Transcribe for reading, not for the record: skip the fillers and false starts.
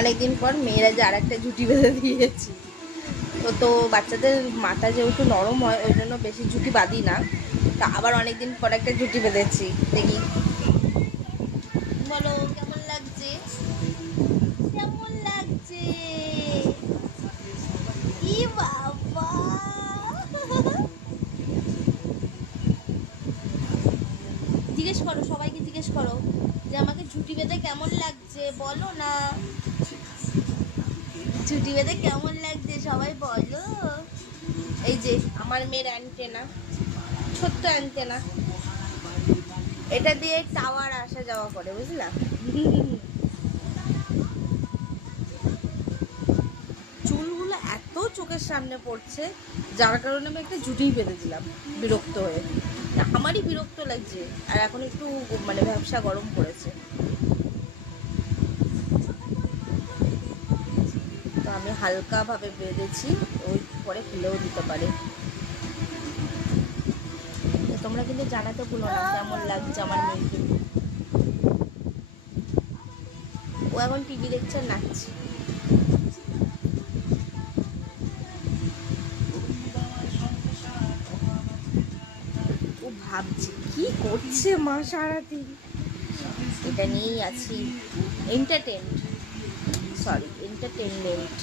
অনেকদিন পর মেয়েরা যে আর একটা জুটি বেঁধে দিয়েছি। তো বাচ্চাদের মাথা যেহেতু নরম হয় ওই জন্য বেশি জুটি বাঁধি না। তা আবার অনেকদিন পর একটা জুটি বেঁধেছি, দেখি বলো কেমন লাগছে, কেমন লাগছে। ই বাবা, জিজ্ঞেস করো, সবাইকে জিজ্ঞেস করো যে আমাকে ঝুটি বেঁধে কেমন লাগছে, বলো না ঝুটি বেঁধে কেমন লাগছে, সবাই বলো। এই যে আমার মেয়ের অ্যান্টেনা, ছোট্ট অ্যান্টেনা, এটা দিয়ে টাওয়ার আসা যাওয়া করে, বুঝলা। চুলগুলো এত চোখের সামনে পড়ছে যার কারণে আমি একটা জুটিই বেঁধে দিলাম বিরক্ত হয়ে। আমারই বিরক্ত লাগছে, আর এখন একটু মানে ব্যবসা গরম পড়েছে, তো আমি হালকাভাবে বেঁধেছি, ওই পরে খুলেও দিতে পারে। তোমরা কিন্তু জানাতে ভুলো না কেমন লাগছে আমার মেয়েকে। ও এখন টিভি দেখছে, নাচছে। ও ভাবছে কি করছে মা সারাদিন, এটা নিয়েই আছি এন্টারটেনমেন্ট।